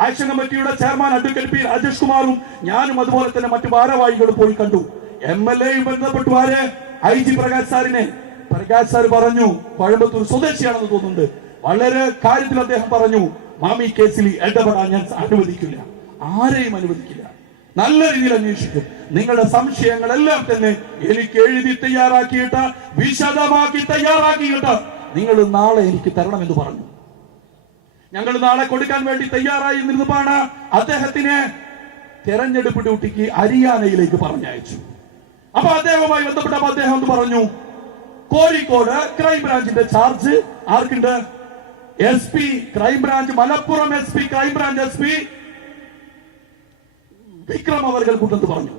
Action കമ്മിറ്റിയുടെ chairman advocate P Rajesh കുമാറും ഞാനും അതുപോലെ തന്നെ മറ്റു ഭാരവാഹികളും പോയി കണ്ടു. എം എൽ എയും ബന്ധപ്പെട്ടു ആര്? ഐ ജി പ്രകാശ് സാറിനെ. പ്രകാശ് സാർ പറഞ്ഞു കോയമ്പത്തൂർ സ്വദേശിയാണെന്ന് തോന്നുന്നുണ്ട്. വളരെ കാര്യത്തിൽ അദ്ദേഹം പറഞ്ഞു മാമി കേസിൽ ഇടപെടാൻ ഞാൻ അനുവദിക്കില്ല. ആരെയും അനുവദിക്കില്ല. നല്ല രീതിയിൽ അന്വേഷിക്കും. നിങ്ങളുടെ സംശയങ്ങളെല്ലാം തന്നെ എനിക്ക് എഴുതി തയ്യാറാക്കിയിട്ട് വിശദമാക്കി തയ്യാറാക്കിയിട്ട് നിങ്ങൾ നാളെ എനിക്ക് തരണമെന്ന് പറഞ്ഞു. ഞങ്ങൾ നാളെ കൊടുക്കാൻ വേണ്ടി തയ്യാറായി നിന്നതാണ് അദ്ദേഹത്തിന് തെരഞ്ഞെടുപ്പ് ഡ്യൂട്ടിക്ക് ഹരിയാനയിലേക്ക് പറഞ്ഞയച്ചു. അപ്പൊ അദ്ദേഹവുമായി ബന്ധപ്പെട്ടപ്പോ അദ്ദേഹം പറഞ്ഞു കോഴിക്കോട് ക്രൈംബ്രാഞ്ചിന്റെ charge ആർക്കുണ്ട്? S P crime branch Malappuram S P crime branch S P Vikram അവർകൾ കൂട്ടത്ത് പറഞ്ഞു.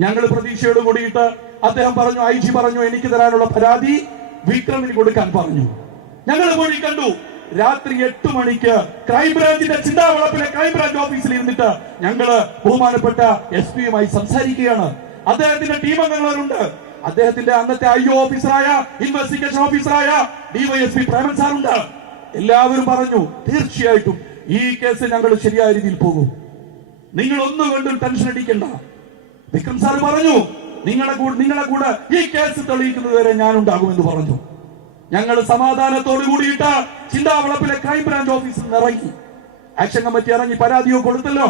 ഞങ്ങൾ പ്രതീക്ഷയോട് കൂടിയിട്ട് അദ്ദേഹം പറഞ്ഞു ഐ ജി പറഞ്ഞു എനിക്ക് തരാനുള്ള പരാതി വിക്രമിന് കൊടുക്കാൻ പറഞ്ഞു. ഞങ്ങൾ പോയി കണ്ടു. രാത്രി എട്ട് മണിക്ക് ക്രൈംബ്രാഞ്ചിന്റെ ചിന്താവളപ്പിലെ ക്രൈംബ്രാഞ്ച് ഓഫീസിൽ ഇരുന്നിട്ട് ഞങ്ങൾ ബഹുമാനപ്പെട്ട എസ് പിയുമായി സംസാരിക്കുകയാണ്. അദ്ദേഹത്തിന്റെ ടീം അംഗങ്ങളുണ്ട്. അദ്ദേഹത്തിന്റെ അന്നത്തെ ഐ ഓഫീസറായ ഇൻവെസ്റ്റിഗേഷൻ ഓഫീസറായ ഡിവൈഎസ്പി പ്രേമൻ സാറുണ്ട്. എല്ലാവരും പറഞ്ഞു തീർച്ചയായിട്ടും ഈ കേസ് ഞങ്ങൾ ശരിയായ രീതിയിൽ പോകും. നിങ്ങൾ ഒന്നും കൊണ്ടും ടെൻഷൻ അടിക്കണ്ട. വിക്രം സാർ പറഞ്ഞു നിങ്ങളെ കൂടെ നിങ്ങളെ കൂടെ ഈ കേസ് തെളിയിക്കുന്നത് വരെ ഞാൻ ഉണ്ടാകുമെന്ന് പറഞ്ഞു. ഞങ്ങൾ സമാധാനത്തോട് കൂടിയിട്ട് ചിന്താവളപ്പിലെ ക്രൈംബ്രാഞ്ച് ഓഫീസിൽ നിന്ന് ഇറങ്ങി. ആക്ഷൻ കമ്മിറ്റി ഇറങ്ങി പരാതിയോ കൊടുത്തല്ലോ.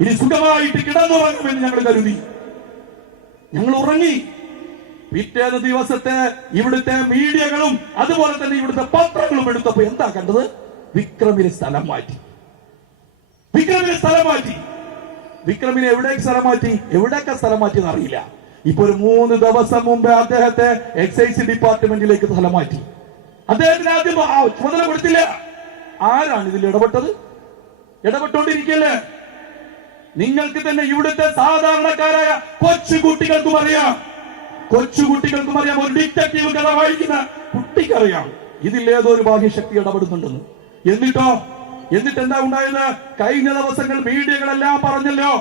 ഇനി സുഖമായിട്ട് കിടന്നുറങ്ങുമെന്ന് ഞങ്ങൾ കരുതി. ഞങ്ങൾ ഉറങ്ങി. പിറ്റേന്ന് ദിവസത്തെ ഇവിടുത്തെ മീഡിയകളും അതുപോലെ തന്നെ ഇവിടുത്തെ പത്രങ്ങളും എടുത്തപ്പോ എന്താ കണ്ടത്? വിക്രമിന് സ്ഥലം മാറ്റി. വിക്രമിന് സ്ഥലം മാറ്റി. വിക്രമിനെ എവിടേക്ക് സ്ഥലം മാറ്റി? എവിടേക്ക് സ്ഥലം മാറ്റി എന്നറിയില്ല ഇപ്പൊ ഒരു മൂന്ന് ദിവസം മുമ്പ് അദ്ദേഹത്തെ എക്സൈസ് ഡിപ്പാർട്ട്മെന്റിലേക്ക് സ്ഥലം മാറ്റി. അദ്ദേഹത്തിന് ആദ്യം ചുമതല കൊടുത്തില്ല. ആരാണ് ഇതിൽ ഇടപെട്ടത്? ഇടപെട്ടോണ്ടിരിക്കല്ലേ നിങ്ങൾക്ക് തന്നെ ഇവിടുത്തെ സാധാരണക്കാരായ കൊച്ചു കുട്ടികൾക്കും അറിയാം. കൊച്ചു കുട്ടികൾക്കും അറിയാം. ഒരു ഡിറ്റക്റ്റീവ് കഥ വായിക്കുന്ന കുട്ടിക്കറിയാം. ഇതിൽ ഏതോ ഒരു ബാഹ്യശക്തി ഇടപെടുന്നുണ്ടെന്ന്. എന്നിട്ടോ? എന്നിട്ട് എന്താ ഉണ്ടായത്? കഴിഞ്ഞ ദിവസങ്ങൾ മീഡിയകളെല്ലാം പറഞ്ഞല്ലോ.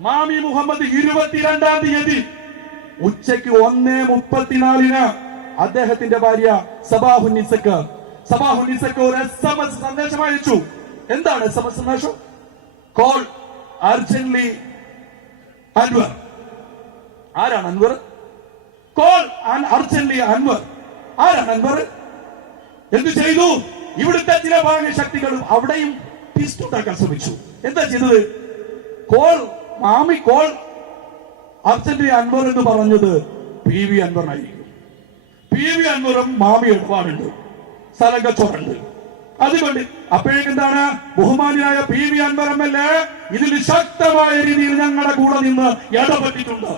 മാമി മുഹമ്മദ് ഇരുപത്തിരണ്ടാം തീയതി ഉച്ചയ്ക്ക് ഒന്നേ മുപ്പത്തിനാലിന് അദ്ദേഹത്തിന്റെ ഭാര്യ സബാഹുന്നിസക്ക് സബാഹുന്നിസക്ക് ഒരു എസ് എം എസ് സന്ദേശം അയച്ചു. എന്താണ് എസ് എം എസ് സന്ദേശം? കോൾ അർജന്റ്ലി അൻവർ ആരാണ് അൻവർ? കോൾ അർജന്റ്ലി അൻവർ ആരാണ് അൻവർ? എന്ത് ചെയ്തു? ഇവിടുത്തെ ചില ഭാഗ്യ ശക്തികളും അവിടെയും പിസ്റ്റ് ഉണ്ടാക്കാൻ ശ്രമിച്ചു. എന്താ ചെയ്തത്? കോൾ മാമി കോൾ അർജന്റീന അൻവർ എന്ന് പറഞ്ഞത് പി വി അൻവറിനായിരിക്കും പി വി അൻവറും മാമി ഇടപാടുണ്ട് സ്ഥലം അതുകൊണ്ട് അപ്പോഴേക്കെന്താണ്? ബഹുമാനിയായ P V Anvar M L A ഇതിൽ ശക്തമായ രീതിയിൽ ഞങ്ങളുടെ കൂടെ നിന്ന് ഇടപെട്ടിട്ടുണ്ട്.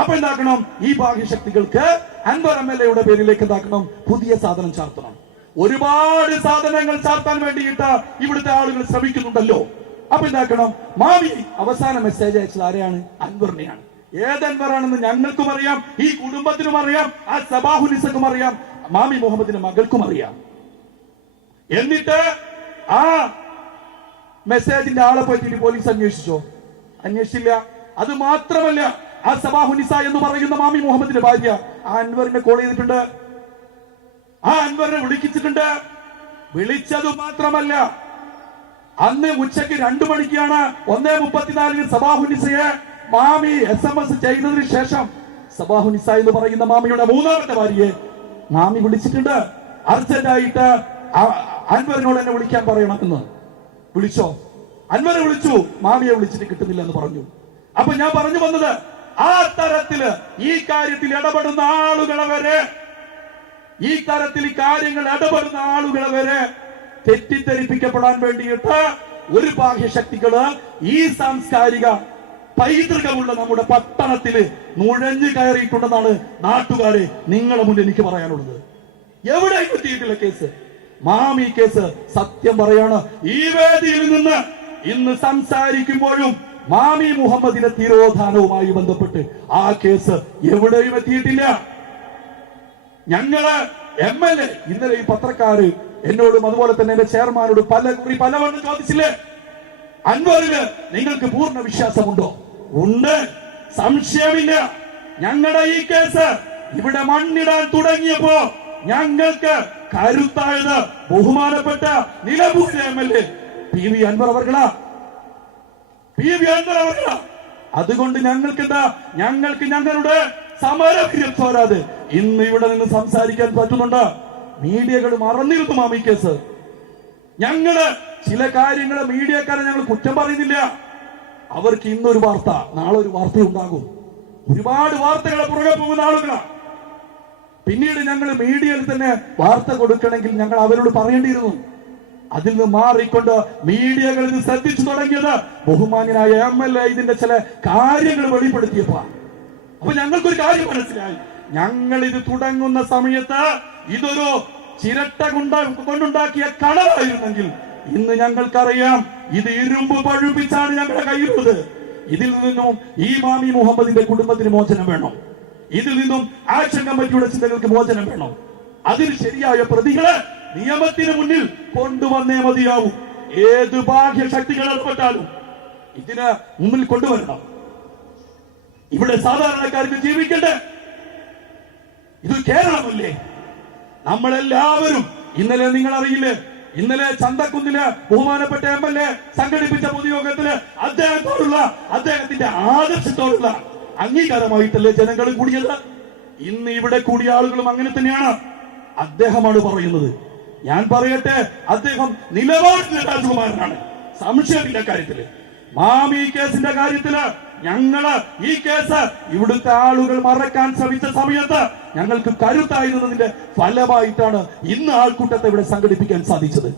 അപ്പൊ എന്താക്കണം? ഈ ഭാഗ്യശക്തികൾക്ക് അൻവർ എം എൽ എയുടെ പേരിലേക്ക് എന്താക്കണം? പുതിയ സാധനം ചാർത്തണം. ഒരുപാട് സാധനങ്ങൾ ചാർത്താൻ വേണ്ടിയിട്ട് ഇവിടുത്തെ ആളുകൾ ശ്രമിക്കുന്നുണ്ടല്ലോ. അപ്പൊ എന്താക്കണം? മാമി അവസാന മെസ്സേജ് അയച്ചത് ആരെയാണ്? അൻവറിനെയാണ്. ഏത് അൻവറാണെന്ന് ഞങ്ങൾക്കും അറിയാം ഈ കുടുംബത്തിനും അറിയാം ആ സബാഹുലിസക്കും അറിയാം മാമി മുഹമ്മദിന്റെ മകൾക്കും അറിയാം. എന്നിട്ട് ആ മെസ്സേജിന്റെ ആളെ പറ്റി പോലീസ് അന്വേഷിച്ചോ? അന്വേഷിച്ചില്ല. അത് മാത്രമല്ല ആ സബാഹുനിസ എന്ന് പറയുന്ന മാമി മുഹമ്മദിന്റെ ഭാര്യ ആ അൻവറിനെ കോൾ ചെയ്തിട്ടുണ്ട്. ആ അൻവറിനെ വിളിച്ചിട്ടുണ്ട്. വിളിച്ചത് മാത്രമല്ല അന്ന് ഉച്ചയ്ക്ക് രണ്ടു മണിക്കാണ് ഒന്നേ മുപ്പത്തിനാലിന് സബാഹുനിസയെ മാമി എസ് എം എസ് ചെയ്തതിനു ശേഷം സബാഹു നിസ എന്ന് പറയുന്ന മാമിയുടെ മൂന്നാമത്തെ ഭാര്യയെ മാമി വിളിച്ചിട്ടുണ്ട്. അർജന്റായിട്ട് അൻവറിനോട് എന്നെ വിളിക്കാൻ പറയണമെന്ന് വിളിച്ചോ? അൻവറെ വിളിച്ചു. മാമിയെ വിളിച്ചിട്ട് കിട്ടുന്നില്ല എന്ന് പറഞ്ഞു. അപ്പൊ ഞാൻ പറഞ്ഞു വന്നത് ആ തരത്തിൽ ഈ കാര്യത്തിൽ ഇടപെടുന്ന ആളുകളെ വരെ ഈ തരത്തിൽ കാര്യങ്ങൾ ഇടപെടുന്ന ആളുകളെ വരെ തെറ്റിദ്ധരിപ്പിക്കപ്പെടാൻ വേണ്ടിയിട്ട് ഒരു ബാഹ്യശക്തികൾ ഈ സാംസ്കാരിക പൈതൃകമുള്ള നമ്മുടെ പട്ടണത്തിൽ നുഴഞ്ഞു കയറിയിട്ടുണ്ടെന്നാണ് നാട്ടുകാരെ നിങ്ങളെ മുന്നിൽ എനിക്ക് പറയാനുള്ളത്. എവിടെ എത്തിയിട്ടില്ല കേസ്? മാമി കേസ് സത്യം പറയാണ്. ഈ വേദിയിൽ നിന്ന് ഇന്ന് സംസാരിക്കുമ്പോഴും മാമി മുഹമ്മദിന്റെ തിരോധാനവുമായി ബന്ധപ്പെട്ട് ആ കേസ് എവിടെയും എത്തിയിട്ടില്ല. ഞങ്ങൾ എം എൽ എ ഇന്നലെ ഈ പത്രക്കാര് എന്നോടും അതുപോലെ തന്നെ എന്റെ ചെയർമാനോട് പല പലവണ്ണം ചോദിച്ചില്ലേ? അൻവറിന് നിങ്ങൾക്ക് പൂർണ വിശ്വാസമുണ്ടോ? ഉണ്ട്. സംശയമില്ല. ഞങ്ങളുടെ ഈ കേസ് ഇവിടെ മണ്ണിടാൻ തുടങ്ങിയപ്പോ ഞങ്ങൾക്ക് കരുത്തായത് ബഹുമാനപ്പെട്ട Nilambur M L A P V Anvar അവർകളാ. P V Anvar അവർകളാ. അതുകൊണ്ട് ഞങ്ങൾക്ക് എന്താ ഞങ്ങൾക്ക് ഞങ്ങളുടെ സമരവീര്യം തോരാതെ ഇന്ന് ഇവിടെ നിന്ന് സംസാരിക്കാൻ പറ്റുന്നുണ്ട്. മീഡിയകൾ മറന്നിരുന്നു മാമി കേസ്. ഞങ്ങൾ ചില കാര്യങ്ങൾ മീഡിയക്കാരെ ഞങ്ങൾ കുറ്റം പറയുന്നില്ല. അവർക്ക് ഇന്നൊരു വാർത്ത നാളെ ഒരു വാർത്ത ഉണ്ടാകും ഒരുപാട് വാർത്തകളെ പുറകെ പോകുന്ന ആളുകളാ. പിന്നീട് ഞങ്ങൾ മീഡിയയിൽ തന്നെ വാർത്ത കൊടുക്കണമെങ്കിൽ ഞങ്ങൾ അവരോട് പറയേണ്ടിയിരുന്നു. അതിൽ നിന്ന് മാറിക്കൊണ്ട് മീഡിയകൾ ഇത് ശ്രദ്ധിച്ചു തുടങ്ങിയത് ബഹുമാന്യനായ എം എൽ എ ഇതിന്റെ ചില കാര്യങ്ങൾ വെളിപ്പെടുത്തിയപ്പോ. അപ്പൊ ഞങ്ങൾക്കൊരു കാര്യം മനസ്സിലായി. ഞങ്ങൾ ഇത് തുടങ്ങുന്ന സമയത്ത് ഇതൊരു ചിരട്ട കൊണ്ട കൊണ്ടുണ്ടാക്കിയ കടലായിരുന്നെങ്കിൽ ഇന്ന് ഞങ്ങൾക്കറിയാം ഇത് ഇരുമ്പ് പഴുപ്പിച്ചാണ് ഞങ്ങളുടെ കയ്യിലുള്ളത്. ഇതിൽ നിന്നും ഈ മാമി മുഹമ്മദിന്റെ കുടുംബത്തിന് മോചനം വേണം. ഇതിൽ നിന്നും ആക്ഷൻ കമ്മിറ്റിയുടെ ചിന്തകൾക്ക് മോചനം വേണം. അതിൽ ശരിയായ പ്രതികളെ നിയമത്തിന് മുന്നിൽ കൊണ്ടുവന്നേ മതിയാവും. ഏത് ബാഹ്യ ശക്തികൾ ഏർപ്പെട്ടാലും ഇതിന് മുന്നിൽ കൊണ്ടുവരണം. ഇവിടെ സാധാരണക്കാർക്ക് ജീവിക്കണ്ടേ ഇത് കേരളമല്ലേ? നമ്മളെല്ലാവരും ഇന്നലെ നിങ്ങൾ അറിയില്ലേ ഇന്നലെ ചന്തക്കുന്നിൽ ബഹുമാനപ്പെട്ട എം എൽ എ സംഘടിപ്പിച്ച പൊതുയോഗത്തിൽ അദ്ദേഹത്തോടുള്ള അദ്ദേഹത്തിന്റെ ആദർശത്തോടുള്ള അംഗീകാരമായിട്ടല്ലേ ജനങ്ങൾ കൂടിയത്? ഇന്ന് ഇവിടെ കൂടിയ ആളുകളും അങ്ങനെ തന്നെയാണ്. അദ്ദേഹമാണ് പറയുന്നത്. ഞാൻ പറയട്ടെ അദ്ദേഹം നിലപാടിന്റെ രാജകുമാരനാണ് സംശയത്തിന്റെ കാര്യത്തിൽ. മാമി കേസിന്റെ കാര്യത്തിൽ ഞങ്ങൾ ഈ കേസ് ഇവിടുത്തെ ആളുകൾ മറക്കാൻ ശ്രമിച്ച സമയത്ത് ഞങ്ങൾക്ക് കരുത്തായിരുന്നതിന്റെ ഫലമായിട്ടാണ് ഇന്ന് ആൾക്കൂട്ടത്തെ ഇവിടെ സംഘടിപ്പിക്കാൻ സാധിച്ചത്.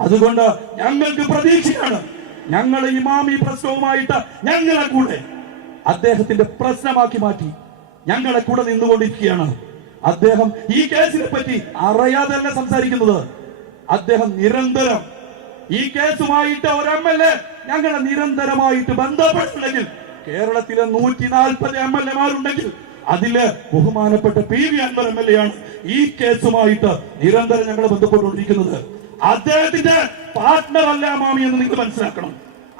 അതുകൊണ്ട് ഞങ്ങൾക്ക് പ്രതീക്ഷയാണ്. ഞങ്ങൾ ഇമാമി മാമി പ്രശ്നവുമായിട്ട് ഞങ്ങളെ കൂടെ അദ്ദേഹത്തിന്റെ പ്രശ്നമാക്കി മാറ്റി ഞങ്ങളെ കൂടെ നിന്നുകൊണ്ടിരിക്കുകയാണ്. അദ്ദേഹം ഈ കേസിനെ പറ്റി തന്നെ സംസാരിക്കുന്നത്. അദ്ദേഹം നിരന്തരം ഈ കേസുമായിട്ട് ഒരു എം എൽ എ ഞങ്ങളെ നിരന്തരമായിട്ട് ബന്ധപ്പെട്ടുണ്ടെങ്കിൽ കേരളത്തിലെ നൂറ്റി നാൽപ്പത് എം എൽ എമാരുണ്ടെങ്കിൽ അതിൽ ബഹുമാനപ്പെട്ട P V Anvar M L A ആണ് ഈ കേസുമായിട്ട് നിരന്തരം ഞങ്ങൾ ബന്ധപ്പെട്ടുകൊണ്ടിരിക്കുന്നത്. അദ്ദേഹത്തിന്റെ പാർട്ട്ണർ അല്ല മാമി എന്ന് നിങ്ങൾ മനസ്സിലാക്കണം.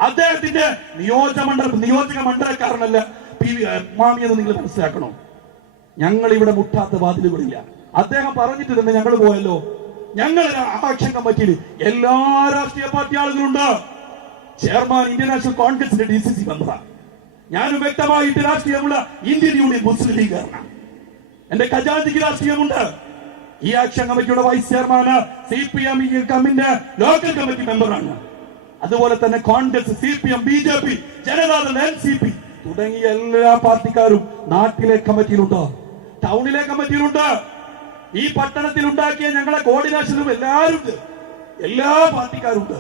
അദ്ദേഹത്തിന്റെ നിയോജകമണ്ഡല നിയോജക മണ്ഡലക്കാരനല്ല പി വി മാമി എന്ന് നിങ്ങൾ മനസ്സിലാക്കണം. ഞങ്ങൾ ഇവിടെ മുട്ടാത്ത വാതിലുകളില്ല അദ്ദേഹം പറഞ്ഞിട്ട് ഞങ്ങൾ പോയല്ലോ. ഞങ്ങൾ ആക്ഷൻ കമ്മിറ്റിയിൽ എല്ലാ രാഷ്ട്രീയ പാർട്ടി ആളുകളുണ്ട്. ചെയർമാൻ ഇന്ത്യൻ നാഷണൽ കോൺഗ്രസിന്റെ ഡി സി സി മെമ്പറാണ് ഞാനും വ്യക്തമായിട്ട് രാഷ്ട്രീയമുള്ള ഇന്ത്യൻ യൂണിയൻ മുസ്ലിം ലീഗാണ് എന്റെ ഖജാൻജിക്ക് രാഷ്ട്രീയമുണ്ട്. ഈ ആക്ഷൻ കമ്മിറ്റിയുടെ vice chairman C P M കമ്മിന്റെ ലോക്കൽ കമ്മിറ്റി മെമ്പറാണ്. അതുപോലെ തന്നെ Congress C P M B J P Janata Dal N C P തുടങ്ങിയ എല്ലാ പാർട്ടിക്കാരും നാട്ടിലെ കമ്മിറ്റിയിലുണ്ട്. ടൗണിലെ കമ്മിറ്റിയിലുണ്ട്. ഈ പട്ടണത്തിൽ ഉണ്ടാക്കിയ ഞങ്ങളെ കോർഡിനേഷനും എല്ലാവരും എല്ലാ പാർട്ടിക്കാരും പാർട്ടിക്കാരുണ്ട്.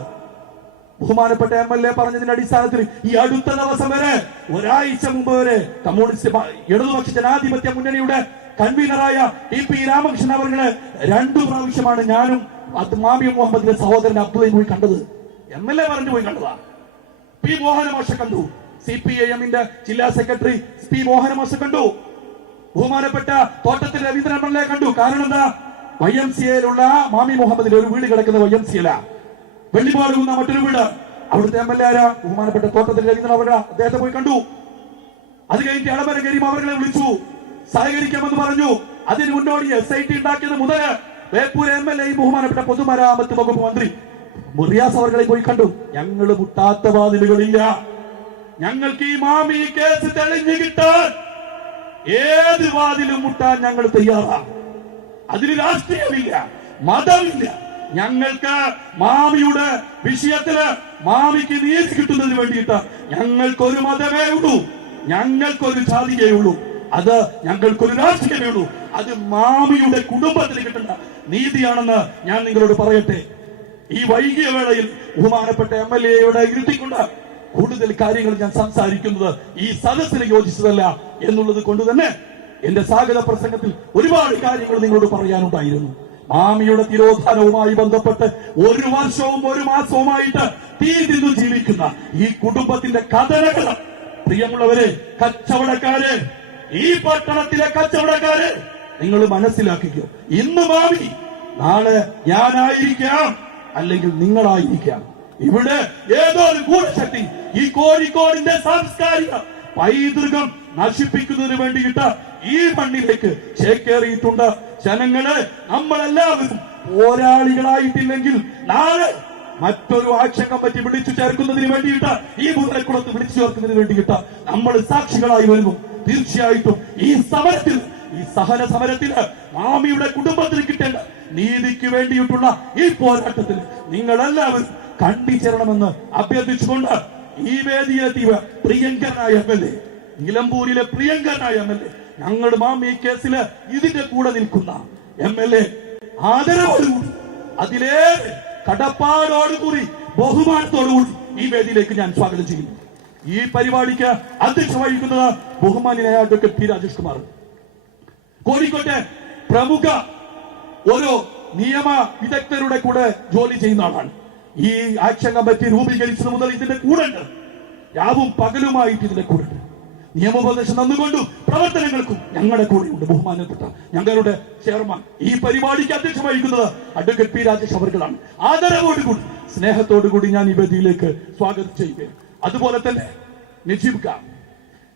ബഹുമാനപ്പെട്ട എം എൽ എ പറഞ്ഞതിന്റെ അടിസ്ഥാനത്തിൽ ഈ അടുത്ത ദിവസം വരെ ഒരാഴ്ച മുമ്പ് വരെ കമ്മ്യൂണിസ്റ്റ് ഇടതുപക്ഷ ജനാധിപത്യ മുന്നണിയുടെ കൺവീനറായ ഇ പി രാമകൃഷ്ണൻ അവരുടെ രണ്ടു പ്രാവശ്യമാണ് ഞാനും മാമി മുഹമ്മദിന്റെ സഹോദരൻ അബ്ദുൽ പോയി കണ്ടത്. എം എൽ എ പറഞ്ഞു പോയി കണ്ടതാ. പി മോഹനമാഷ കണ്ടു. സി പി ഐ എമ്മിന്റെ ജില്ലാ സെക്രട്ടറി പി മോഹനമാഷ കണ്ടു. ബഹുമാനപ്പെട്ട Thottathil Raveendran M L A കണ്ടു. കാരണം എന്താ? വൈ എം സി എയിലുള്ള മാമി മുഹമ്മദിന്റെ ഒരു വീട് കിടക്കുന്ന വൈ എം സി എല്ലാം വെള്ളിപാടുകുന്ന മറ്റൊരു വീട്. അവിടുത്തെ എം എൽ എ ആരാ? ബഹുമാനപ്പെട്ട തോട്ടത്തിൽ രവീന്ദ്രൻ അവരുടെ അദ്ദേഹത്തെ പോയി കണ്ടു. അത് കഴിഞ്ഞിട്ട് ഇളവര കരീം അവരെ വിളിച്ചു. സഹകരിക്കാമെന്ന് പറഞ്ഞു. അതിന് മുന്നോടി എസ് ഐ ടി ഉണ്ടാക്കിയത് മുതൽ വേപ്പൂർ എം എൽ എ ബഹുമാനപ്പെട്ട പൊതുമരാമത്ത് വകുപ്പ് മന്ത്രി മുറിയാസ് അവരെ പോയി കണ്ടു. ഞങ്ങൾ മുട്ടാത്ത വാതിലുകളില്ല. ഞങ്ങൾക്ക് ഈ മാമി കേസ് തെളിഞ്ഞു കിട്ടാൻ ഏത് വാതിലും മുട്ടാൻ ഞങ്ങൾ തയ്യാറാണ്. അതിന് രാഷ്ട്രീയമില്ല മതമില്ല ഞങ്ങൾക്ക് മാമിയുടെ വിഷയത്തിൽ മാമിക്ക് നീതി കിട്ടുന്നതിന് വേണ്ടിയിട്ട് ഞങ്ങൾക്കൊരു മതമേ ഉള്ളൂ. ഞങ്ങൾക്കൊരു ജാതിയേ ഉള്ളൂ. അത് ഞങ്ങൾക്കൊരു രാഷ്ട്രീയമേ ഉള്ളൂ. അത് മാമിയുടെ കുടുംബത്തിന് കിട്ടുന്ന നീതിയാണെന്ന് ഞാൻ നിങ്ങളോട് പറയട്ടെ. ഈ വൈകിയ വേളയിൽ ബഹുമാനപ്പെട്ട എം എൽ എയുടെ ഇരുത്തിക്കൊണ്ട് കൂടുതൽ കാര്യങ്ങൾ ഞാൻ സംസാരിക്കുന്നത് ഈ സദസ്സിന് യോജിച്ചതല്ല എന്നുള്ളത് കൊണ്ട് തന്നെ എന്റെ സ്വാഗത പ്രസംഗത്തിൽ ഒരുപാട് കാര്യങ്ങൾ നിങ്ങളോട് പറയാനുണ്ടായിരുന്നു. മാമിയുടെ തിരോധാനവുമായി ബന്ധപ്പെട്ട് ഒരു വർഷവും ഒരു മാസവുമായിട്ട് തീ തിന്നു ജീവിക്കുന്ന ഈ കുടുംബത്തിന്റെ കഥനകൾ പ്രിയമുള്ളവരെ കച്ചവടക്കാര് ഈ പട്ടണത്തിലെ കച്ചവടക്കാര് നിങ്ങൾ മനസ്സിലാക്കിക്കോ. ഇന്ന് മാമി നാളെ ഞാനായിരിക്കാം അല്ലെങ്കിൽ നിങ്ങളായിരിക്കാം. ഇവിടെ ഏതോ ഒരു ഗൂഢശക്തി ഈ കോഴിക്കോടിന്റെ സാംസ്കാരിക പൈതൃകം നശിപ്പിക്കുന്നതിന് വേണ്ടിയിട്ട് ഈ മണ്ണിലേക്ക് ചേക്കേറിയിട്ടുണ്ട്. ജനങ്ങളെ നമ്മളെല്ലാവരും പോരാളികളായിട്ടില്ലെങ്കിൽ നാളെ മറ്റൊരു ആക്ഷൻ കമ്മിറ്റി വിളിച്ചു ചേർക്കുന്നതിന് വേണ്ടിയിട്ട് ഈ ഭൂതലക്കുളത്ത് വിളിച്ചു ചേർക്കുന്നതിന് വേണ്ടിയിട്ട് നമ്മൾ സാക്ഷികളായി വരുന്നു. തീർച്ചയായിട്ടും ഈ സമരത്തിൽ ഈ സഹന സമരത്തിന് മാമിയുടെ കുടുംബത്തിന് കിട്ടേണ്ട നീതിക്ക് വേണ്ടിയിട്ടുള്ള ഈ പോരാട്ടത്തിൽ നിങ്ങളെല്ലാവരും കണ്ടിച്ചേരണമെന്ന് അഭ്യർത്ഥിച്ചുകൊണ്ട് ഈ വേദിയിലെത്തിയ പ്രിയങ്കരനായ എം എൽ എ നിലമ്പൂരിലെ പ്രിയങ്കരനായ എം എൽ എ ഞങ്ങളുടെ മാം ഈ കേസിൽ ഇതിന്റെ കൂടെ നിൽക്കുന്ന എം എൽ എ ആദരവോടുകൂടി അതിലേറെ കടപ്പാടോടുകൂടി ബഹുമാനത്തോടുകൂടി ഈ വേദിയിലേക്ക് ഞാൻ സ്വാഗതം ചെയ്യുന്നു. ഈ പരിപാടിക്ക് അധ്യക്ഷ വഹിക്കുന്നത് ബഹുമാനായ അഡ്വക്കേറ്റ് പി രാജേഷ് കുമാർ കോഴിക്കോട്ടെ പ്രമുഖ ഒരു നിയമ വിദഗ്ധരുടെ കൂടെ ജോലി ചെയ്യുന്ന ആളാണ്. ഈ ആക്ഷൻ കമ്മിറ്റി രൂപീകരിച്ചത് മുതൽ ഇതിന്റെ കൂടെ ഉണ്ട് രാവും പകലുമായിട്ട് ഇതിന്റെ കൂടെ ഉണ്ട് നിയമോപദേശം തന്നുകൊണ്ടും പ്രവർത്തനങ്ങൾക്കും ഞങ്ങളുടെ കൂടെയുണ്ട് ബഹുമാനപ്പെട്ട ഞങ്ങളുടെ ചെയർമാൻ. ഈ പരിപാടിക്ക് അധ്യക്ഷം വഹിക്കുന്നത് അഡ്വക്കേറ്റ് പി രാജേഷ് അവർകളാണ്. ആദരവോടുകൂടി സ്നേഹത്തോടുകൂടി ഞാൻ ഈ വേദിയിലേക്ക് സ്വാഗതം ചെയ്യുകയാണ്. അതുപോലെ തന്നെ നജീബ് ഖാൻ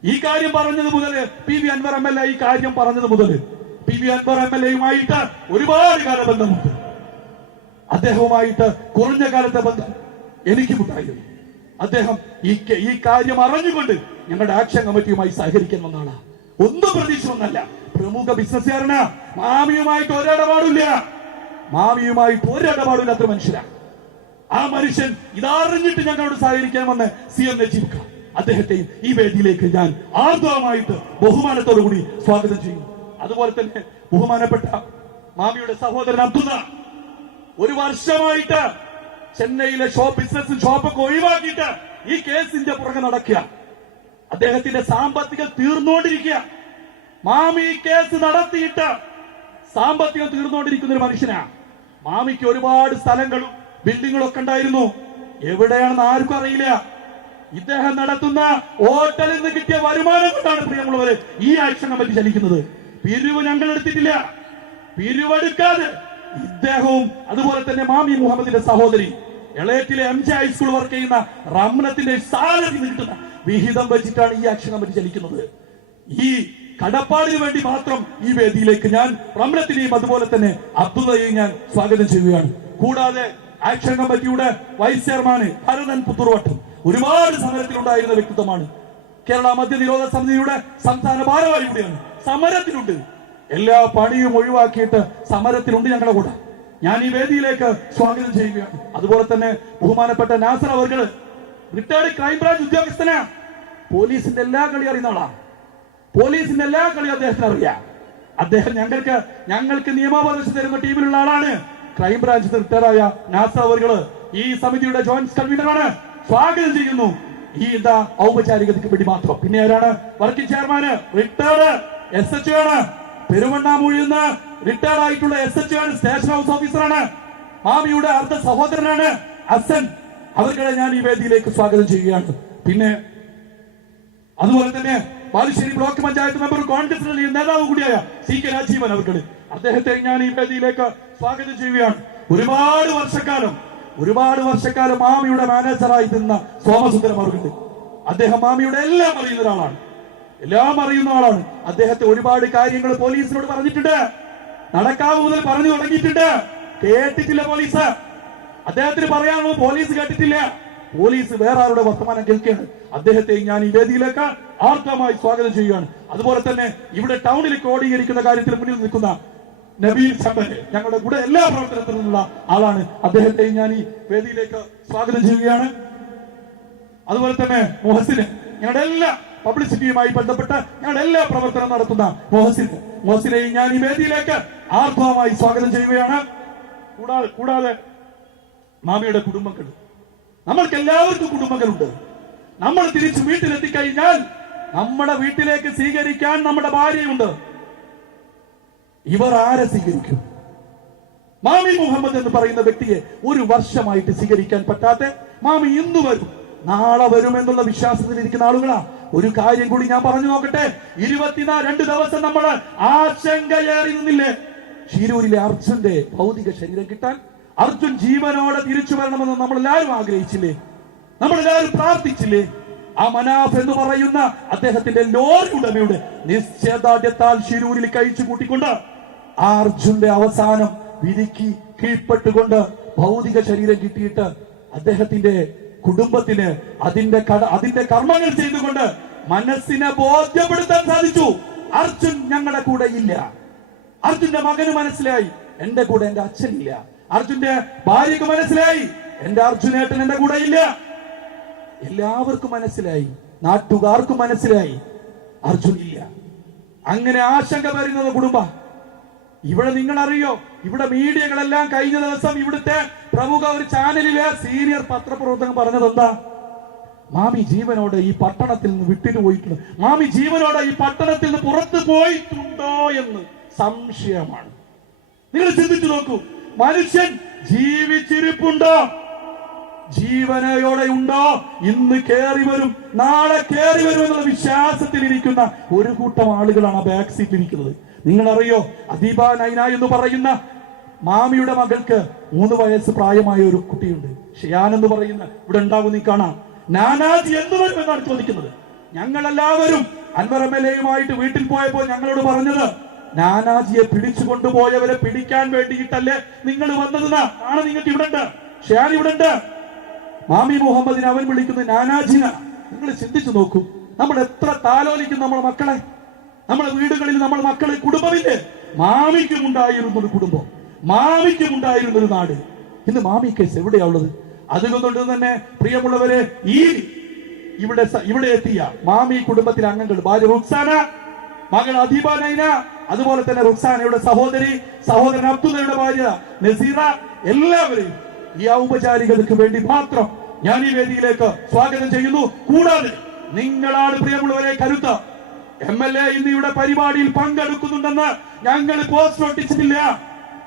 ഈ കാര്യം പറഞ്ഞത് മുതൽ P V Anvar M L A ഈ കാര്യം പറഞ്ഞത് മുതൽ P V Anvar M L എയുമായിട്ട് ഒരുപാട് കാല ബന്ധമുണ്ട്. അദ്ദേഹവുമായിട്ട് കുറഞ്ഞ കാലത്തെ ബന്ധം എനിക്കുമുണ്ടായിരുന്നു. അദ്ദേഹം ഈ ഈ കാര്യം അറിഞ്ഞുകൊണ്ട് ഞങ്ങളുടെ ആക്ഷൻ കമ്മിറ്റിയുമായി ആളാ ഒന്നും പ്രതീക്ഷിച്ചൊന്നല്ല. പ്രമുഖ ബിസിനസ്സുകാരനാ മാമിയുമായിട്ട് ഒരിടപാടില്ല. മാമിയുമായിട്ട് ഒരിടപാടില്ലാത്ത മനുഷ്യരാണ് ആ മനുഷ്യൻ ഇതറിഞ്ഞിട്ട് ഞങ്ങളോട് സഹകരിക്കാൻ വന്ന സി എം ഖാൻ അദ്ദേഹത്തെയും ഈ വേദിയിലേക്ക് ഞാൻ ആർദ്രമായിട്ട് ബഹുമാനത്തോടു കൂടി സ്വാഗതം ചെയ്യുന്നു. അതുപോലെ തന്നെ ബഹുമാനപ്പെട്ട മാമിയുടെ സഹോദരൻ അബ്ദുള്ള. ഒരു വർഷമായിട്ട് ചെന്നൈയിലെ ഷോ ബിസിനസ് ഷോപ്പൊക്കെ ഒഴിവാക്കിയിട്ട് ഈ കേസിന്റെ പുറകെ നടക്കുക. അദ്ദേഹത്തിന്റെ സാമ്പത്തികം തീർന്നുകൊണ്ടിരിക്കുക. മാമി ഈ കേസ് നടത്തിയിട്ട് സാമ്പത്തികം തീർന്നുകൊണ്ടിരിക്കുന്ന ഒരു മനുഷ്യനാ. മാമിക്ക് ഒരുപാട് സ്ഥലങ്ങളും ബിൽഡിങ്ങുകളും ഒക്കെ ഉണ്ടായിരുന്നു. എവിടെയാണെന്ന് ആർക്കും അറിയില്ല. ഇദ്ദേഹം നടത്തുന്ന ഹോട്ടലിൽ നിന്ന് കിട്ടിയ വരുമാനം കൊണ്ടാണ് പ്രിയമുള്ളവര് ഈ ആക്ഷൻ കമ്മിറ്റി ചലിക്കുന്നത്. പിരിവ് ഞങ്ങൾ എടുത്തിട്ടില്ല. പിരിവെടുക്കാതെ ഇദ്ദേഹവും അതുപോലെ തന്നെ മാമി മുഹമ്മദിന്റെ സഹോദരി എളയറ്റിലെ M J high school work ചെയ്യുന്ന റംനത്തിന്റെ സാലറി കിട്ടുന്ന വിഹിതം വെച്ചിട്ടാണ് ഈ ആക്ഷൻ കമ്മിറ്റി ചലിക്കുന്നത് ഈ കടപ്പാടിന് വേണ്ടി മാത്രം ഈ വേദിയിലേക്ക് ഞാൻ റമ്മനത്തിനെയും അതുപോലെ തന്നെ അബ്ദുള്ളയെയും ഞാൻ സ്വാഗതം ചെയ്യുകയാണ്. കൂടാതെ ആക്ഷൻ കമ്മിറ്റിയുടെ വൈസ് ചെയർമാന് ഭരതൻ പുത്തൂർവട്ടം ഒരുപാട് സമരത്തിലുണ്ടായിരുന്ന വ്യക്തിത്വമാണ്. കേരള മദ്യ നിരോധ സമിതിയുടെ സംസ്ഥാന ഭാരവാഹി കൂടിയാണ് സമരത്തിലുണ്ട് എല്ലാ പണിയും ഒഴിവാക്കിയിട്ട് സമരത്തിലുണ്ട് ഞങ്ങളുടെ കൂടെ. ഞാൻ ഈ വേദിയിലേക്ക് സ്വാഗതം ചെയ്യുകയാണ്. അതുപോലെ തന്നെ ബഹുമാനപ്പെട്ട നാസർ അവർ റിട്ടയർഡ് ക്രൈംബ്രാഞ്ച് ഉദ്യോഗസ്ഥനാ പോലീസിന്റെ എല്ലാ കളി അറിയുന്ന ആളാ പോലീസിന്റെ എല്ലാ കളിയും അദ്ദേഹത്തിന് അറിയാം. അദ്ദേഹം ഞങ്ങൾക്ക് ഞങ്ങൾക്ക് നിയമോപദേശം തരുന്ന ടീമിലുള്ള ആളാണ്. ക്രൈംബ്രാഞ്ച് റിട്ടയറായ നാസർ അവർ ഈ സമിതിയുടെ ജോയിന്റ് കൺവീനറാണ്. സ്വാഗതം ചെയ്യുന്നു. ഈ എന്താ ഔപചാരികതയ്ക്ക് വേണ്ടി മാത്രം. പിന്നെ ആരാണ്? വർക്കിംഗ് ചെയർമാന് റിട്ടയർഡ് എസ് എച്ച് ആണ്. പെരുവണ്ണാമൂഴിൽ റിട്ടയർഡ് ആയിട്ടുള്ള എസ് എച്ച് ആണ് സ്റ്റേഷൻ ഹൗസ് ഓഫീസറാണ് മാമിയുടെ അർദ്ധ സഹോദരനാണ് അസൻ. അവർക്കിടെ ഞാൻ ഈ വേദിയിലേക്ക് സ്വാഗതം ചെയ്യുകയാണ്. പിന്നെ അതുപോലെ തന്നെ ബാലുശ്ശേരി ബ്ലോക്ക് പഞ്ചായത്ത് മെമ്പർ കോൺഗ്രസിന്റെ ലീഗ് നേതാവ് കൂടിയായ സി കെ രാജീവൻ അവർക്കട്. അദ്ദേഹത്തെ ഞാൻ ഈ വേദിയിലേക്ക് സ്വാഗതം ചെയ്യുകയാണ്. ഒരുപാട് വർഷക്കാലം ഒരുപാട് വർഷക്കാലം മാമിയുടെ മാനേജറായി നിന്ന സോമസുന്ദരം അവർക്കുണ്ട് അദ്ദേഹം മാമിയുടെ എല്ലാം അറിയുന്ന ഒരാളാണ്. എല്ലാം അറിയുന്ന ആളാണ്. അദ്ദേഹത്തെ ഒരുപാട് കാര്യങ്ങൾ പോലീസിനോട് പറഞ്ഞിട്ടുണ്ട്. നടക്കാവ് മുതൽ പറഞ്ഞു തുടങ്ങിയിട്ടുണ്ട്. കേട്ടിട്ടില്ല പോലീസ്. അദ്ദേഹത്തിന് പറയാനോ പോലീസ് കേട്ടിട്ടില്ല. പോലീസ് വേറെ ആരുടെ വർത്തമാനം കേൾക്കുകയാണ്? അദ്ദേഹത്തെ ഞാൻ ഈ വേദിയിലേക്ക് ആർദ്രമായി സ്വാഗതം ചെയ്യുകയാണ്. അതുപോലെ തന്നെ ഇവിടെ ടൗണിൽ ക്രോഡീകരിക്കുന്ന കാര്യത്തിൽ മുന്നിൽ നിൽക്കുന്ന നബീൽ ചമ്പന് ഞങ്ങളുടെ കൂടെ എല്ലാ പ്രവർത്തനത്തിലുള്ള ആളാണ്. അദ്ദേഹത്തെ ഞാൻ ഈ വേദിയിലേക്ക് സ്വാഗതം ചെയ്യുകയാണ്. അതുപോലെ തന്നെ മൊഹസിന് ഞങ്ങളുടെ എല്ലാ പബ്ലിസിറ്റിയുമായി ബന്ധപ്പെട്ട് ഞങ്ങളുടെ എല്ലാ പ്രവർത്തനം നടത്തുന്ന മൊഹസിൻ മൊഹസിനെയും ഞാൻ ഈ വേദിയിലേക്ക് ആർദ്രമായി സ്വാഗതം ചെയ്യുകയാണ്. കൂടാതെ കൂടാതെ മാമിയുടെ കുടുംബങ്ങൾ. നമ്മൾക്ക് എല്ലാവർക്കും കുടുംബങ്ങളുണ്ട്. നമ്മൾ തിരിച്ച് വീട്ടിലെത്തിക്കഴിഞ്ഞാൽ നമ്മുടെ വീട്ടിലേക്ക് സ്വീകരിക്കാൻ നമ്മുടെ ഭാര്യയുണ്ട്. ഇവർ ആരെ സ്വീകരിക്കും? മാമി മുഹമ്മദ് എന്ന് പറയുന്ന വ്യക്തിയെ ഒരു വർഷമായിട്ട് സ്വീകരിക്കാൻ പറ്റാത്ത മാമി ഇന്ന് വരും. നാളെ വരുമെന്നുള്ള വിശ്വാസത്തിൽ ഇരിക്കുന്ന ആളുകളാ. ഒരു കാര്യം കൂടി ഞാൻ പറഞ്ഞു നോക്കട്ടെ. ഇരുപത്തിനാ രണ്ട് ദിവസം നമ്മൾ ആശങ്കയേറി നിന്നില്ലേ? ഷിരൂരിലെ അർജുന്റെ ഭൗതിക ശരീരം കിട്ടാൻ അർജുൻ ജീവനോടെ തിരിച്ചു വരണമെന്ന് നമ്മൾ എല്ലാവരും ആഗ്രഹിച്ചില്ലേ? നമ്മൾ എല്ലാവരും പ്രാർത്ഥിച്ചില്ലേ? ആ മനാഫ് എന്ന് പറയുന്ന അദ്ദേഹത്തിന്റെ ലോറി ഉടമയുടെ നിശ്ചയദാർഢ്യത്താൽ ഷിരൂരിൽ കഴിച്ചു കൂട്ടിക്കൊണ്ട് ആ അർജുന്റെ അവസാനം വിരിക്കി കീഴ്പ്പെട്ടുകൊണ്ട് ഭൗതിക ശരീരം കിട്ടിയിട്ട് അദ്ദേഹത്തിന്റെ കുടുംബത്തിന് അതിന്റെ കട അതിന്റെ കർമ്മങ്ങൾ ചെയ്തുകൊണ്ട് മനസ്സിനെ ബോധ്യപ്പെടുത്താൻ സാധിച്ചു. അർജുൻ ഞങ്ങളുടെ കൂടെ ഇല്ല. അർജുന്റെ മകന് മനസ്സിലായി. എന്റെ കൂടെ എന്റെ അച്ഛനില്ല. അർജുന്റെ ഭാര്യക്ക് മനസ്സിലായി. എന്റെ അർജുനേട്ടൻ എന്റെ കൂടെ ഇല്ല. എല്ലാവർക്കും മനസ്സിലായി. നാട്ടുകാർക്കും മനസ്സിലായി. അർജുൻ ഇല്ല. അങ്ങനെ ആശങ്ക വരുന്നത് കുടുംബ. ഇവിടെ നിങ്ങൾ അറിയോ ഇവിടെ മീഡിയകളെല്ലാം കഴിഞ്ഞ ദിവസം ഇവിടുത്തെ പ്രമുഖ ഒരു ചാനലിലെ സീനിയർ പത്രപ്രവർത്തകൻ പറഞ്ഞത് എന്താ? മാമി ജീവനോടെ ഈ പട്ടണത്തിൽ നിന്ന് വിട്ടിട്ട് പോയിട്ടുണ്ട് മാമി ജീവനോടെ ഈ പട്ടണത്തിൽ നിന്ന് പുറത്തു പോയിട്ടുണ്ടോ എന്ന്. സംശയമാണ്. നിങ്ങൾ ചിന്തിച്ചു നോക്കൂ മനുഷ്യൻ ജീവിച്ചിരിപ്പുണ്ടോ? ജീവനയോടെ ഉണ്ടോ? ഇന്ന് കേറി വരും നാളെ കേറി വരും എന്നുള്ള വിശ്വാസത്തിൽ ഇരിക്കുന്ന ഒരു കൂട്ടം ആളുകളാണ് ആ ബാക്ക് സീറ്റിൽ ഇരിക്കുന്നത്. നിങ്ങൾ അറിയോ അദീബ നൈന എന്ന് പറയുന്ന മാമിയുടെ മകൾക്ക് മൂന്ന് വയസ്സ് പ്രായമായ ഒരു കുട്ടിയുണ്ട്. ഷിയാൻ എന്ന് പറയുന്ന ഇവിടെ ഉണ്ടാവും നീ കാണാം. നാനാജി എന്ന് വരും എന്നാണ് ചോദിക്കുന്നത്. ഞങ്ങൾ എല്ലാവരും എയുമായിട്ട് വീട്ടിൽ പോയപ്പോൾ ഞങ്ങളോട് പറഞ്ഞത് നാനാജിയെ പിടിച്ചു കൊണ്ടുപോയവരെ പിടിക്കാൻ വേണ്ടിയിട്ടല്ലേ നിങ്ങൾ വന്നതെന്നാ? ആണ് നിങ്ങൾക്ക് ഇവിടെ ഉണ്ട് ഷിയാൻ ഇവിടെ ഉണ്ട് മാമി മുഹമ്മദിനെ അവൻ വിളിക്കുന്ന നാനാജിന. നിങ്ങൾ ചിന്തിച്ചു നോക്കൂ. നമ്മൾ എത്ര താലോലിക്കും നമ്മളെ മക്കളെ? നമ്മളെ വീടുകളിൽ നമ്മളെ മക്കളെ കുടുംബമില്ലേ? മാമിക്കും ഉണ്ടായിരുന്ന ഒരു കുടുംബം. മാമിക്കും ഉണ്ടായിരുന്ന ഒരു നാട്. ഇന്ന് മാമി കേസ് എവിടെയാ ഉള്ളത്? അതുകൊണ്ട് തന്നെ പ്രിയമുള്ളവരെ ഈ ഇവിടെ ഇവിടെ എത്തിയ മാമി കുടുംബത്തിലെ അംഗങ്ങൾ ഭാര്യ റുക്സാന മകൾ അദീബ നൈന അതുപോലെ തന്നെ റുക്സാനയുടെ സഹോദരി സഹോദരൻ അബ്ദുള്ളയുടെ ഭാര്യ നസീറ എല്ലാവരെയും ഈ ഔപചാരികതയ്ക്ക് വേണ്ടി മാത്രം ഞാൻ ഈ വേദിയിലേക്ക് സ്വാഗതം ചെയ്യുന്നു. കൂടാതെ നിങ്ങളാണ് പ്രിയമുള്ളവരെ കരുത്ത് എം എൽ എ ഇന്ന് ഇവിടെ പരിപാടിയിൽ പങ്കെടുക്കുന്നുണ്ടെന്ന് ഞങ്ങൾ പോസ്റ്റ് ഒട്ടിച്ചിട്ടില്ല.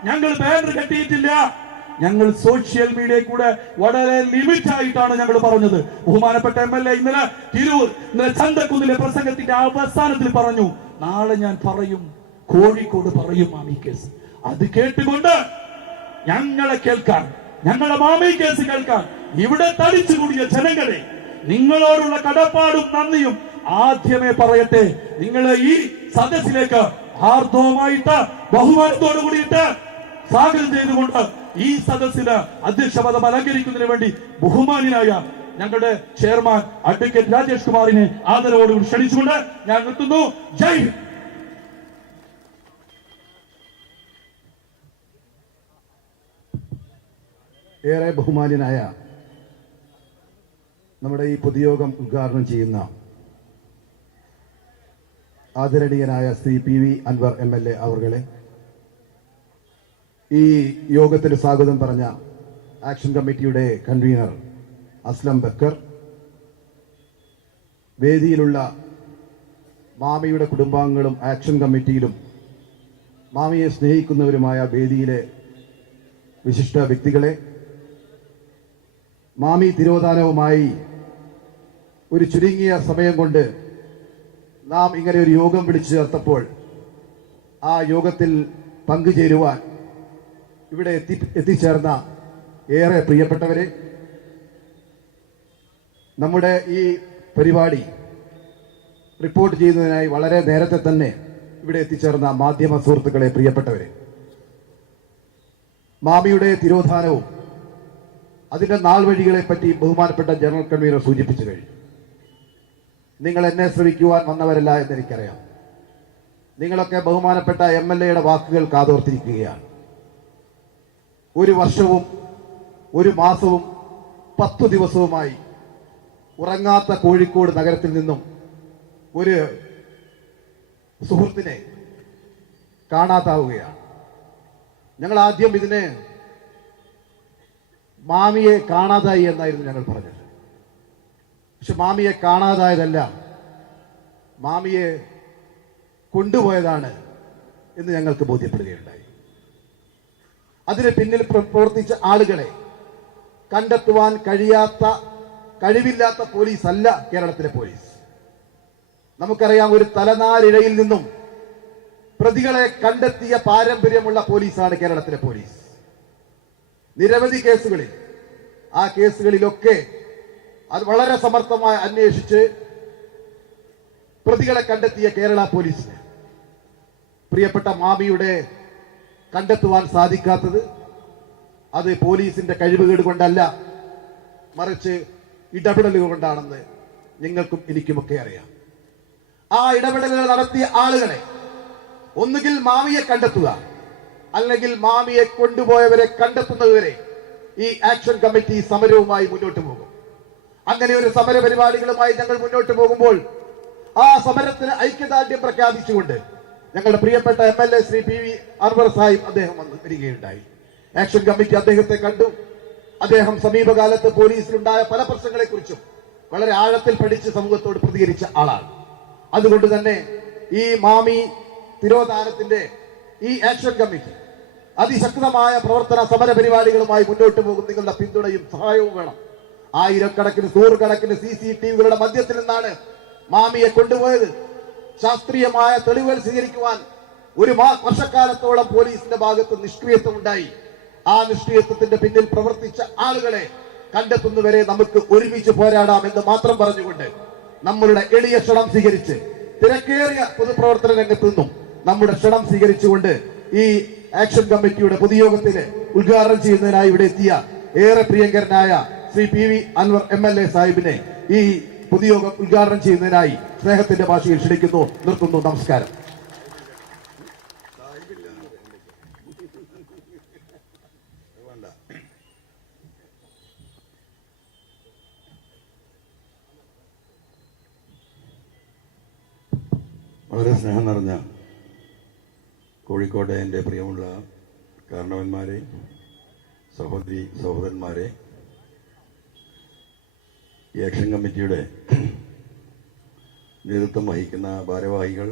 ഞങ്ങൾ ബാനർ കെട്ടിയിട്ടില്ല. ഞങ്ങൾ സോഷ്യൽ മീഡിയ കൂടെ വളരെ ലിമിറ്റ് ആയിട്ടാണ് ഞങ്ങൾ പറഞ്ഞത്. ബഹുമാനപ്പെട്ട എം എൽ എ ഇന്നലെ തിരൂർ ഇന്നലെ ചന്തക്കുന്നിലെ പ്രസംഗത്തിന്റെ അവസാനത്തിൽ പറഞ്ഞു നാളെ ഞാൻ പറയും കോഴിക്കോട് പറയും കേസ്. അത് കേട്ടുകൊണ്ട് ഞങ്ങളെ കേൾക്കാൻ ഞങ്ങളെ മാമി കേസ് കേൾക്കാൻ ഇവിടെ തടിച്ചുകൂടിയ ജനങ്ങളെ നിങ്ങളോടുള്ള കടപ്പാടും നന്ദിയും ആദ്യമേ പറയട്ടെ. നിങ്ങൾ ഈ സദസ്സിലേക്ക് ആർദ്രവുമായിട്ട് ബഹുമാനത്തോടു കൂടിയിട്ട് സ്വാഗതം ചെയ്തുകൊണ്ട് ഈ സദസ്സിന് അധ്യക്ഷപദം അലങ്കരിക്കുന്നതിന് വേണ്ടി ബഹുമാനായ ഞങ്ങളുടെ ചെയർമാൻ അഡ്വക്കേറ്റ് രാജേഷ് കുമാറിനെ ആദരവോടുകൂടി ക്ഷണിച്ചുകൊണ്ട് ഞാൻ നിർത്തുന്നു. ജയ് ഏറെ ബഹുമാന്യനായ നമ്മുടെ ഈ പൊതുയോഗം ഉദ്ഘാടനം ചെയ്യുന്ന ആദരണീയനായ Shri P V Anvar M L A അവർകളെ ഈ യോഗത്തിന് സ്വാഗതം പറഞ്ഞ ആക്ഷൻ കമ്മിറ്റിയുടെ കൺവീനർ അസ്ലം ബക്കർ വേദിയിലുള്ള മാമിയുടെ കുടുംബാംഗങ്ങളും ആക്ഷൻ കമ്മിറ്റിയിലും മാമിയെ സ്നേഹിക്കുന്നവരുമായ വേദിയിലെ വിശിഷ്ട വ്യക്തികളെ മാമി തിരുവതാനവുമായി ഒരു ചുരുങ്ങിയ സമയം കൊണ്ട് നാം ഇങ്ങനെ ഒരു യോഗം വിളിച്ചു ചേർത്തപ്പോൾ ആ യോഗത്തിൽ പങ്കുചേരുവാൻ ഇവിടെ എത്തി എത്തിച്ചേർന്ന ഏറെ പ്രിയപ്പെട്ടവരെ നമ്മുടെ ഈ പരിപാടി റിപ്പോർട്ട് ചെയ്യുന്നതിനായി വളരെ നേരത്തെ തന്നെ ഇവിടെ എത്തിച്ചേർന്ന മാധ്യമ സുഹൃത്തുക്കളെ പ്രിയപ്പെട്ടവരെ മാമിയുടെ തിരോധാനവും അതിന്റെ നാൾ വഴികളെ പറ്റി ബഹുമാനപ്പെട്ട ജനറൽ കൺവീനർ സൂചിപ്പിച്ചു കഴിഞ്ഞു. നിങ്ങൾ എന്നെ ശ്രമിക്കുവാൻ വന്നവരല്ല എന്ന് എനിക്കറിയാം. നിങ്ങളൊക്കെ ബഹുമാനപ്പെട്ട എം എൽ എയുടെ വാക്കുകൾ കാതോർത്തിരിക്കുകയാണ്. ഒരു വർഷവും ഒരു മാസവും പത്തു ദിവസവുമായി ഉറങ്ങാത്ത കോഴിക്കോട് നഗരത്തിൽ നിന്നും ഒരു സുഹൃത്തിനെ കാണാതാവുകയാണ്. ഞങ്ങൾ ആദ്യം ഇതിനെ മാമിയെ കാണാതായി എന്നായിരുന്നു ഞങ്ങൾ പറഞ്ഞത്. പക്ഷെ മാമിയെ കാണാതായതല്ല മാമിയെ കൊണ്ടുപോയതാണ് എന്ന് ഞങ്ങൾക്ക് ബോധ്യപ്പെടുകയുണ്ടായി. അതിന് പിന്നിൽ പ്രവർത്തിച്ച ആളുകളെ കണ്ടെത്തുവാൻ കഴിയാത്ത കഴിവില്ലാത്ത പോലീസ് അല്ല കേരളത്തിലെ പോലീസ്. നമുക്കറിയാം ഒരു തലനാരിഴയിൽ നിന്നും പ്രതികളെ കണ്ടെത്തിയ പാരമ്പര്യമുള്ള പോലീസാണ് കേരളത്തിലെ പോലീസ്. നിരവധി കേസുകളിൽ ആ കേസുകളിലൊക്കെ അത് വളരെ സമർത്ഥമായി അന്വേഷിച്ച് പ്രതികളെ കണ്ടെത്തിയ കേരള പോലീസിന്. പ്രിയപ്പെട്ട മാമിയുടെ കണ്ടെത്തുവാൻ സാധിക്കാത്തത് അത് പോലീസിന്റെ കഴിവുകേട് കൊണ്ടല്ല മറിച്ച് ഇടപെടലുകൾ കൊണ്ടാണെന്ന് നിങ്ങൾക്കും എനിക്കുമൊക്കെ അറിയാം. ആ ഇടപെടലുകൾ നടത്തിയ ആളുകളെ ഒന്നുകിൽ മാമിയെ കണ്ടെത്തുക അല്ലെങ്കിൽ മാമിയെ കൊണ്ടുപോയവരെ കണ്ടെത്തുന്നതുവരെ ഈ ആക്ഷൻ കമ്മിറ്റി സമരവുമായി മുന്നോട്ട് പോകും. അങ്ങനെ ഒരു സമര പരിപാടികളുമായി ഞങ്ങൾ മുന്നോട്ട് പോകുമ്പോൾ ആ സമരത്തിന് ഐക്യദാർഢ്യം പ്രഖ്യാപിച്ചുകൊണ്ട് ഞങ്ങളുടെ പ്രിയപ്പെട്ട M L A Shri P V Anvar Sahib അദ്ദേഹം വന്ന് വരികയുണ്ടായി. ആക്ഷൻ കമ്മിറ്റി അദ്ദേഹത്തെ കണ്ടു. അദ്ദേഹം സമീപകാലത്ത് പോലീസിലുണ്ടായ പല പ്രശ്നങ്ങളെക്കുറിച്ചും വളരെ ആഴത്തിൽ പഠിച്ച് സമൂഹത്തോട് പ്രതികരിച്ച ആളാണ്. അതുകൊണ്ട് തന്നെ ഈ മാമി തിരോധാനത്തിന്റെ ഈ ആക്ഷൻ കമ്മിറ്റി അതിശക്തമായ പ്രവർത്തന സമര പരിപാടികളുമായി മുന്നോട്ട് പോകും. നിങ്ങളുടെ പിന്തുണയും സഹായവും വേണം. ആയിരക്കണക്കിന് നൂറുകണക്കിന് സി സി ടി വികളുടെ മധ്യത്തിൽ നിന്നാണ് മാമിയെ കൊണ്ടുപോയത്. ശാസ്ത്രീയമായ തെളിവുകൾ സ്വീകരിക്കുവാൻ ഒരു വർഷക്കാലത്തോളം പോലീസിന്റെ ഭാഗത്ത് നിഷ്ക്രിയത്വം ഉണ്ടായി ആ നിഷ്ക്രിയത്വത്തിന്റെ പിന്നിൽ പ്രവർത്തിച്ച ആളുകളെ കണ്ടെത്തുന്നവരെ നമുക്ക് ഒരുമിച്ച് പോരാടാം എന്ന് മാത്രം പറഞ്ഞുകൊണ്ട് നമ്മളുടെ എളിയ ക്ഷണം സ്വീകരിച്ച് തിരക്കേറിയ പൊതുപ്രവർത്തന രംഗത്തു നിന്നും നമ്മുടെ ക്ഷണം സ്വീകരിച്ചുകൊണ്ട് ഈ ആക്ഷൻ കമ്മിറ്റിയുടെ പൊതുയോഗത്തിന് ഉദ്ഘാടനം ചെയ്യുന്നതിനായി ഇവിടെ എത്തിയ ഏറെ പ്രിയങ്കരനായ Shri P V Anvar M L A സാഹിബിനെ ഈ പൊതുയോഗം ഉദ്ഘാടനം ചെയ്യുന്നതിനായി സ്നേഹത്തിന്റെ ഭാഷയിൽ ക്ഷണിക്കുന്നു. നിർത്തുന്നു. നമസ്കാരം. വളരെ സ്നേഹം നിറഞ്ഞ കോഴിക്കോട്ടെ എന്റെ പ്രിയമുള്ള കാരണവന്മാരെ സഹോദരി സഹോദരന്മാരെ ഈ ആക്ഷൻ കമ്മിറ്റിയുടെ നേതൃത്വം വഹിക്കുന്ന ഭാരവാഹികൾ